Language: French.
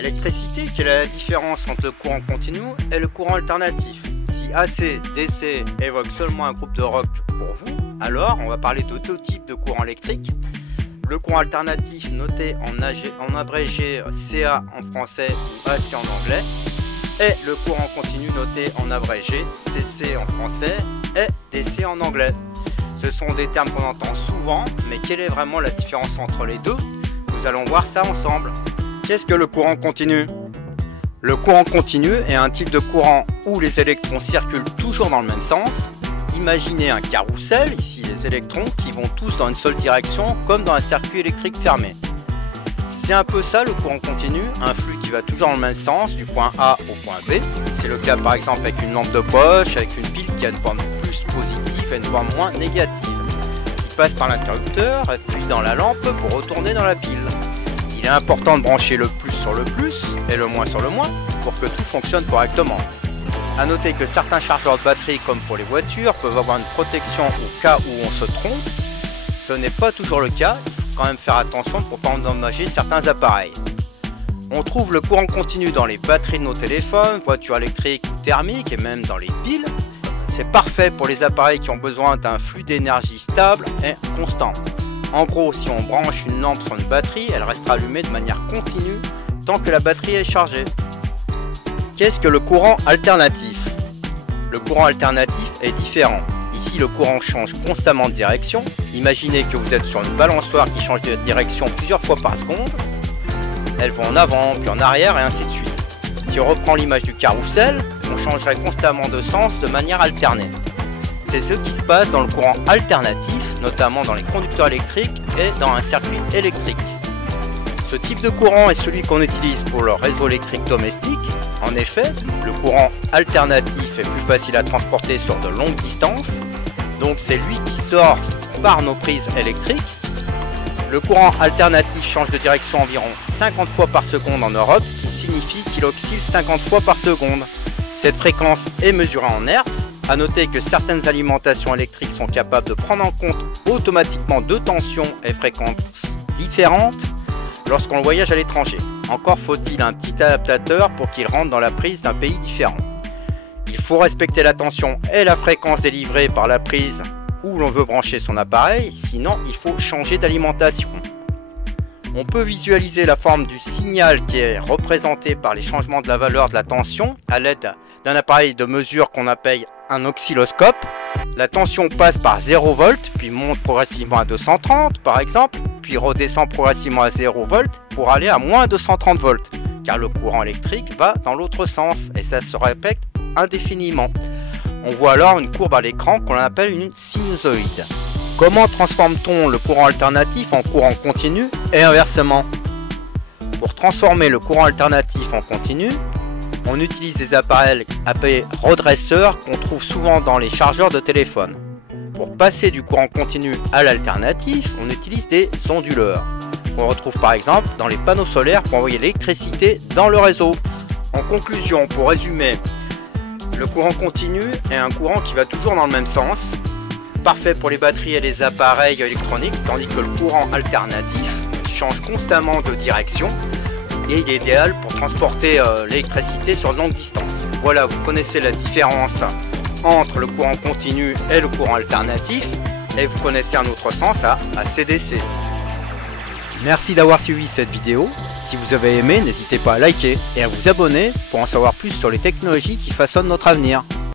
Électricité, quelle est la différence entre le courant continu et le courant alternatif? Si AC, DC évoque seulement un groupe de rock pour vous, alors on va parler de deux types de courant électrique. Le courant alternatif noté en abrégé CA en français ou AC en anglais, et le courant continu noté en abrégé CC en français et DC en anglais. Ce sont des termes qu'on entend souvent, mais quelle est vraiment la différence entre les deux? Nous allons voir ça ensemble. Qu'est-ce que le courant continu? Le courant continu est un type de courant où les électrons circulent toujours dans le même sens. Imaginez un carrousel, ici les électrons qui vont tous dans une seule direction comme dans un circuit électrique fermé. C'est un peu ça le courant continu, un flux qui va toujours dans le même sens du point A au point B. C'est le cas par exemple avec une lampe de poche, avec une pile qui a une bande plus positive et une bande moins négative, qui passe par l'interrupteur et puis dans la lampe pour retourner dans la pile. Il est important de brancher le plus sur le plus et le moins sur le moins pour que tout fonctionne correctement. A noter que certains chargeurs de batterie, comme pour les voitures, peuvent avoir une protection au cas où on se trompe. Ce n'est pas toujours le cas, il faut quand même faire attention pour ne pas endommager certains appareils. On trouve le courant continu dans les batteries de nos téléphones, voitures électriques ou thermiques et même dans les piles. C'est parfait pour les appareils qui ont besoin d'un flux d'énergie stable et constant. En gros, si on branche une lampe sur une batterie, elle restera allumée de manière continue tant que la batterie est chargée. Qu'est-ce que le courant alternatif? Le courant alternatif est différent. Ici, le courant change constamment de direction. Imaginez que vous êtes sur une balançoire qui change de direction plusieurs fois par seconde. Elles vont en avant, puis en arrière et ainsi de suite. Si on reprend l'image du carrousel, on changerait constamment de sens de manière alternée. C'est ce qui se passe dans le courant alternatif, notamment dans les conducteurs électriques et dans un circuit électrique. Ce type de courant est celui qu'on utilise pour le réseau électrique domestique. En effet, le courant alternatif est plus facile à transporter sur de longues distances, donc c'est lui qui sort par nos prises électriques. Le courant alternatif change de direction environ 50 fois par seconde en Europe, ce qui signifie qu'il oscille 50 fois par seconde. Cette fréquence est mesurée en Hertz. A noter que certaines alimentations électriques sont capables de prendre en compte automatiquement deux tensions et fréquences différentes lorsqu'on voyage à l'étranger. Encore faut-il un petit adaptateur pour qu'il rentre dans la prise d'un pays différent. Il faut respecter la tension et la fréquence délivrée par la prise où l'on veut brancher son appareil, sinon il faut changer d'alimentation. On peut visualiser la forme du signal qui est représenté par les changements de la valeur de la tension à l'aide d'un appareil de mesure qu'on appelle un oscilloscope. La tension passe par 0 V, puis monte progressivement à 230 par exemple, puis redescend progressivement à 0 V pour aller à moins 230 volts, car le courant électrique va dans l'autre sens et ça se répète indéfiniment. On voit alors une courbe à l'écran qu'on appelle une sinusoïde. Comment transforme-t-on le courant alternatif en courant continu et inversement? Pour transformer le courant alternatif en continu, on utilise des appareils appelés redresseurs qu'on trouve souvent dans les chargeurs de téléphone. Pour passer du courant continu à l'alternatif, on utilise des onduleurs, qu'on retrouve par exemple dans les panneaux solaires pour envoyer l'électricité dans le réseau. En conclusion, pour résumer, le courant continu est un courant qui va toujours dans le même sens, parfait pour les batteries et les appareils électroniques, tandis que le courant alternatif change constamment de direction et il est idéal pour transporter l'électricité sur de longues distances. Voilà, vous connaissez la différence entre le courant continu et le courant alternatif et vous connaissez un autre sens à AC/DC. Merci d'avoir suivi cette vidéo. Si vous avez aimé, n'hésitez pas à liker et à vous abonner pour en savoir plus sur les technologies qui façonnent notre avenir.